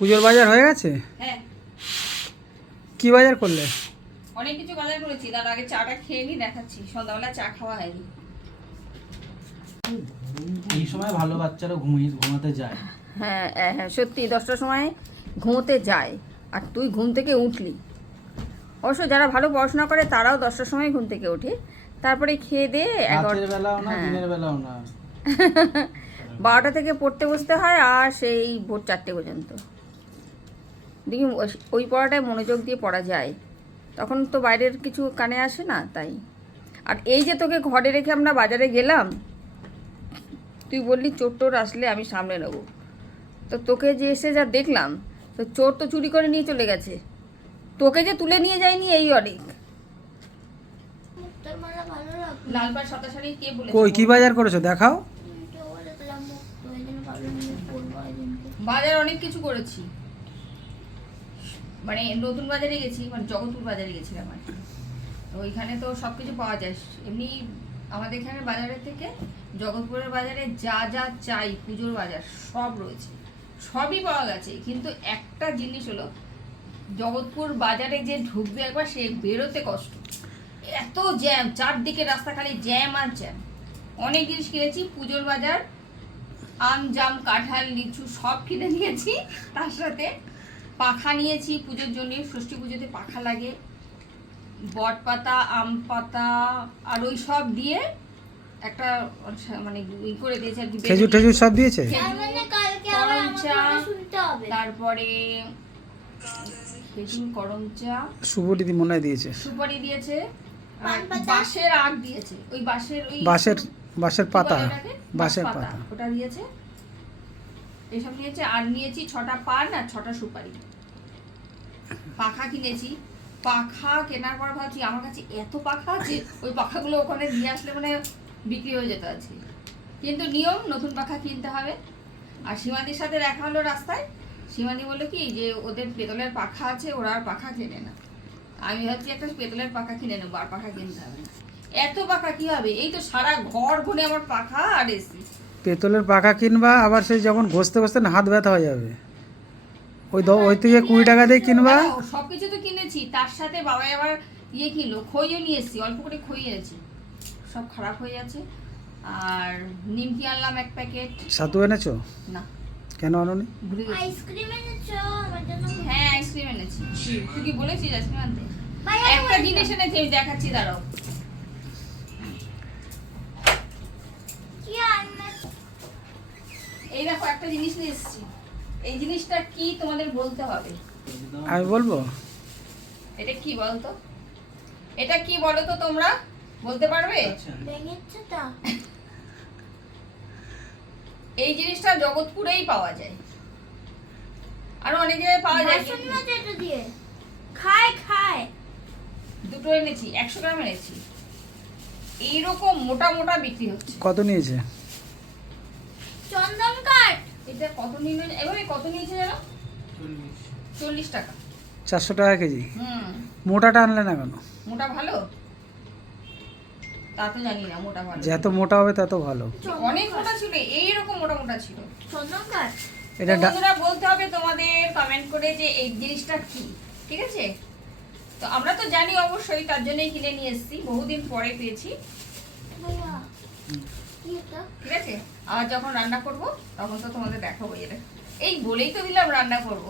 পুজোর বাজার হয়ে গেছে? হ্যাঁ। কি বাজার করলে? অনেক কিছু বাজার করেছি। তার আগে চাটা খেয়ে নি দেখাচ্ছি। সন্ধ্যাবেলা চা খাওয়া হয়নি। এই সময় ভালো বাচ্চারা ঘুমিয়ে ঘুমাতে যায়। হ্যাঁ হ্যাঁ সত্যি দশটার সময় ঘুমোতে যায়। আর তুই ঘুম থেকে উঠলি। অবশ্য যারা ভালো পড়াশোনা করে তারাও দশটার সময় ঘুম থেকে ওঠে। তারপরে খেয়ে দিয়ে রাতের এগারোটা বেলাও না হ্যাঁ। দিনের বেলাও না? বারোটা থেকে পড়তে বসতে হয় আর সেই ভোর চারটে পর্যন্ত। দেখি ওই- ওই পড়াটায় মনোযোগ দিয়ে পড়া যায়। তখন তো বাইরের কিছু কানে আসে না তাই। আর এই যে তোকে ঘরে রেখে আমরা বাজারে গেলাম তুই বললি চোর টোর আসলে আমি সামনে নেব। তো তোকে যে এসে যা দেখলাম তো চোর তো চুরি করে নিয়ে চলে গেছে। তোকে যে তুলে নিয়ে যায়নি এই অনেক। কই কি বাজার করেছ? দেখাও। বাজার অনেক কিছু করেছি। মানে নতুন বাজারে গেছি মানে জগৎপুর বাজারে গেছিলাম আর। তো ওইখানে তো সব কিছু পাওয়া যায়। এমনি আমাদের এখানে বাজারের থেকে জগৎপুরের বাজারে যা যা চাই, পুজোর বাজার সব রয়েছে। সবই পাওয়া গেছে। কিন্তু একটা জিনিস হলো, জগৎপুর বাজারে যে ঢুকবে একবার, সে বেরোতে কষ্ট। এত জ্যাম, চারদিকে রাস্তা খালি জ্যাম আর জ্যাম। অনেক জিনিস কিনেছি, পুজোর বাজার, আম, জাম, কাঁঠাল, লিচু সব কিনে নিয়েছি। তার সাথে পাখা নিয়েছি পুজোর জন্য ষষ্ঠী পুজোতে পাখা লাগে। বট পাতা আম পাতা আর ওই সব দিয়ে একটা মানে ই করে দিয়েছে আর কি খেজুর টেজুর সব দিয়েছে? মানে কালকে আবার করম চা। ওটা শুনতে হবে। তারপরে খেজুর করম চা। সুবটিদি মনে দিয়েছে। সুপারি দিয়েছে আর বাঁশের আগ দিয়েছে। ওই বাঁশের ওই বাঁশের বাঁশের পাতা। বাঁশের বাঁশ পাতা। ওটা দিয়েছে। এসব নিয়েছে, আর নিয়েছি ছটা পান আর ছটা সুপারি। পাখা কিনেছি। পাখা কেনার পর ভাবছি, আমার কাছে এত পাখা আছে, ওই পাখাগুলো ওখানে দিয়ে আসলে মানে বিক্রি হয়ে যেত আছে কিন্তু নিয়ম, নতুন পাখা কিনতে হবে। আর সীমানির সাথে দেখা হলো রাস্তায়। সীমানি বলল কি, যে ওদের পেতলের পাখা আছে, ওরা আর পাখা কেনে না। আমি ভাবছি একটা পেতলের পাখা কিনে নেব, আর পাখা কিনতে হবে না। এত পাখা কি হবে? এই তো সারা ঘর ঘুরে আমার পাখা আর এসি। পেতলের পাখা কিনবা আবার সেই যখন ঘষতে ঘষতে না হাত ব্যথা হয়ে যাবে। ওই দ- ওই থেকে কুড়ি টাকা দিয়ে কিনবা। সব কিছু তো কিনেছি। তার সাথে বাবা আবার ইয়ে কিনলো খইও নিয়ে এসেছি অল্প করে খই এনেছি। সব খারাপ হয়ে যাচ্ছে। আর নিমকি আনলাম এক প্যাকেট। সাতু এনেছো? না। কেন আনোনি? ভুলে গেছি। আইসক্রিম এনেছো? আমার জন্য হ্যাঁ আইসক্রিম এনেছি। তুই কি বলেছিস আইসক্রিম আনতে? ভাই, একটা জিনিস। এনেছি আমি দেখাচ্ছি দাঁড়াও কি আনলে এই দেখো একটা জিনিস নিয়ে এসেছি। এই জিনিসটা কি তোমাদের বলতে হবে? আমি বলব? এটা কি বলতো? এটা কি বলো তো তোমরা? বলতে পারবে? আচ্ছা। এই জিনিসটা জগৎপুরেই পাওয়া যায়। আরও অনেক জায়গায় পাওয়া যায় দিয়ে। খায় খায়। দুটো এনেছি একশো গ্রাম এনেছি। এইরকম মোটা মোটা বিক্রি হচ্ছে। কত নিয়েছে? এটা কত নিল? এবারে কত নিয়েছে জানো? চল্লিশ। টাকা। চারশো টাকা কেজি? হুম। মোটাটা আনলে না কেন? মোটা ভালো? তা তো জানি না মোটা ভালো। যত মোটা হবে তত ভালো। অনেক মোটা ছিল এইরকম মোটা মোটা ছিল। চন্দন কাঠ এটা বন্ধুরা বলতে হবে তোমাদের কমেন্ট করে যে এই জিনিসটা কি ঠিক আছে? তো আমরা তো জানি অবশ্যই তার জন্যই কিনে নিয়ে এসেছি বহুদিন পরে পেয়েছি। আছে। আর যখন রান্না করব, তখন তো তোমাদের দেখাবো এটা এই বলেই তো দিলাম রান্না করব।